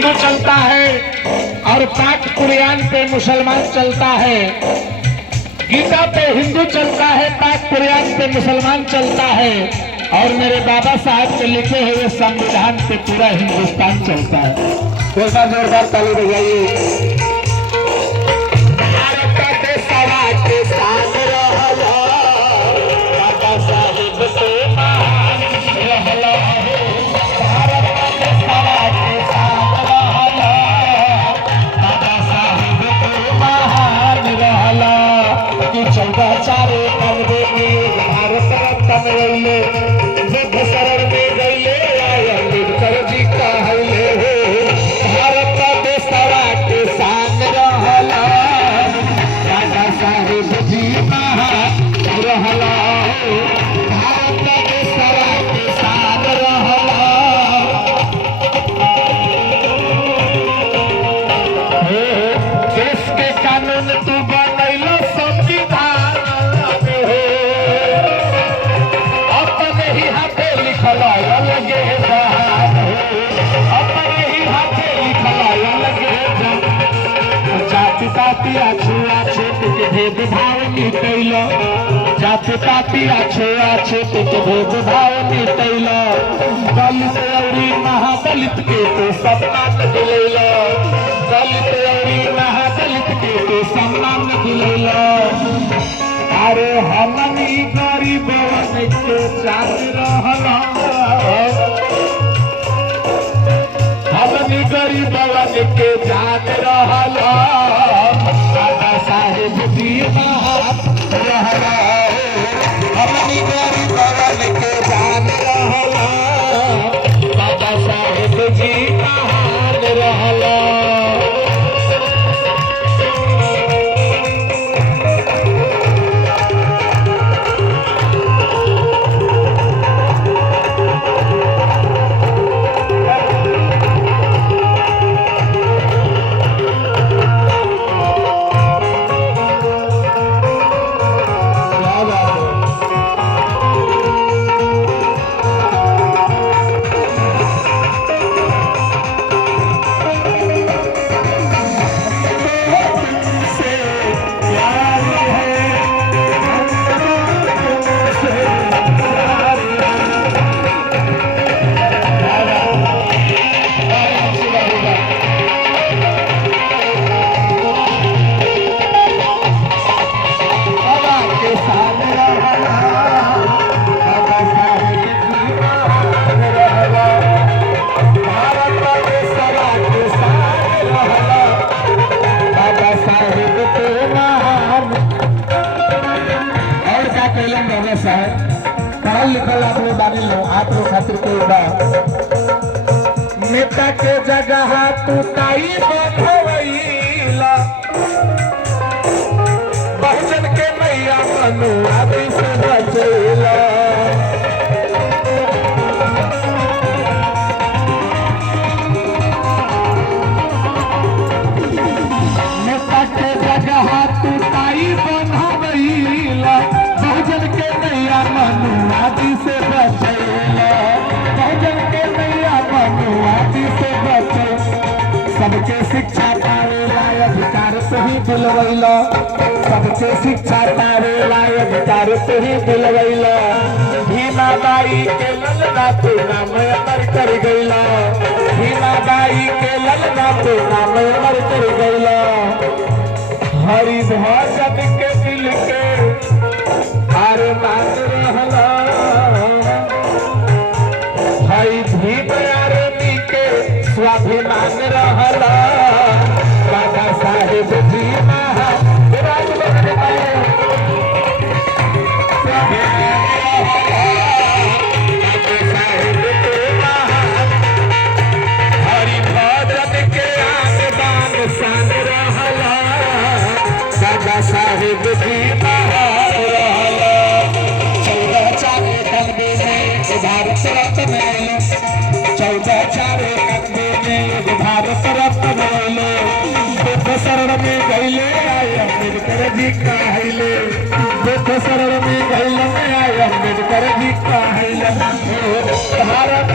हिंदू चलता है और पाक कुरान पे मुसलमान चलता है। गीता पे हिंदू चलता है, पाक कुरान पे मुसलमान चलता है, और मेरे बाबा साहब के लिखे हुए संविधान पे पूरा हिंदुस्तान चलता है। थोड़ा जोरदार ताली बजाइए। भेदभाव मिटैल, जाति पाति अछूत के भेदभाव मिटैल, दलित औरी महादलित के तो सम्मान दिलैल, दलित औरी महादलित के तो सम्मान दिलैल। अरे हमनी गरीबवन के जान रहल, हमनी गरीबवन के जान रहल, बाबा साहेब जी महान रहला, हमनी गरीबवन के जान रहला, बाबा साहेब जी महान रहला। पढ़ल लिखल आप लोग बानी लो, आप लोग खातिर कोई बा नेता के जगह तू ताई बनवैला, बहुजन के मैया मनु आदि से बचैला। नेता के जगह तू ताई बनवैला, बहुजन के मैया मनु आदि से बचैला, बहुजन के मैया मनु आदि से बचै। सबके शिक्षा पावे लायक अधिकार से ही दिलवैला, सबके शिक्षा पावे लायक अधिकार से ही दिलवैला। भीमाबाई के ललना तू नाम अमर कर गैला, भीमाबाई के ललना तू नाम अमर कर गैला। हरि भजन के दिल के आरे मान रहला, भाई भीम आर्मी के स्वाभिमान रहला, बाबा साहेब जी महान हरि भजन के आसमान सान रहला, बाबा साहेब जी महान रहला। 14 चारे कदमे में भारत रत्न मिले, 14 चारे कदमे में भारत रत्न मिले। दुख शरण में गईले आए अम्बेडकर जी कहले, दुख शरण में गईले आए अम्बेडकर जी कहले। भारत